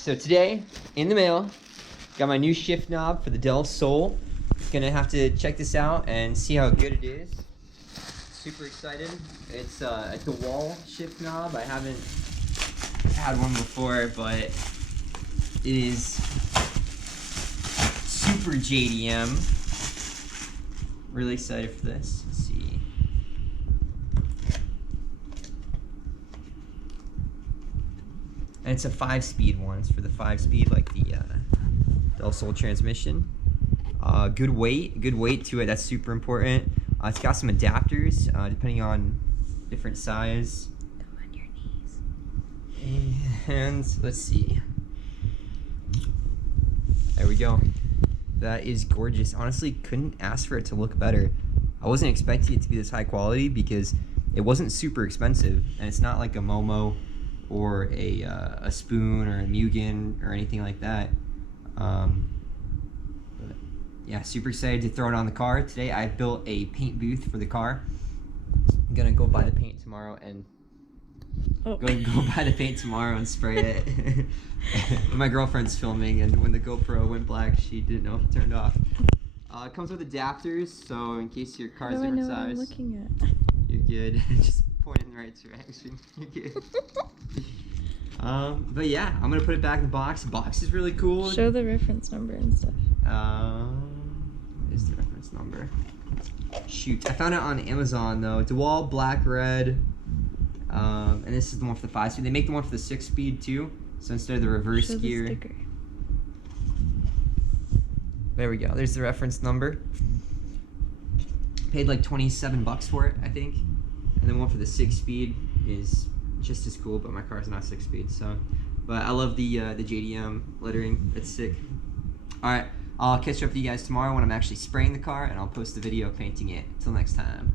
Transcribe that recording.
so today in the mail, got my new shift knob for the Del Sol. Gonna have to check this out and see how good it is. Super excited. It's a Dewhel shift knob. I haven't had one before, but it is super JDM. Really excited for this. Let's see. And it's a 5-speed one. It's for the 5-speed, like the Del Sol transmission. Good weight to it. That's super important. It's got some adapters, depending on different size. Go on your knees. And let's see. There we go. That is gorgeous. Honestly, couldn't ask for it to look better. I wasn't expecting it to be this high quality because it wasn't super expensive, and it's not like a Momo or a Spoon or a Mugen or anything like that. But yeah, super excited to throw it on the car. Today I built a paint booth for the car. I'm gonna go buy the paint tomorrow and go buy the paint tomorrow and spray it. My girlfriend's filming, and when the GoPro went black, she didn't know if it turned off. It comes with adapters, so in case your car's different size. I'm looking at? You're good. Just point in the right direction. You're good. But yeah, I'm gonna put it back in the box. The box is really cool. Show the reference number and stuff. What is the reference number? Shoot, I found it on Amazon though. Dewhel black red. And this is the one for the 5-speed. They make the one for the 6-speed too. So instead of the reverse Show gear. the sticker. There we go. There's the reference number. Paid like 27 bucks for it, I think. And then one for the 6-speed is just as cool, but my car's not 6-speed, so. But I love the JDM lettering. It's sick. All right, I'll catch up with you guys tomorrow when I'm actually spraying the car, and I'll post the video painting it. Till next time.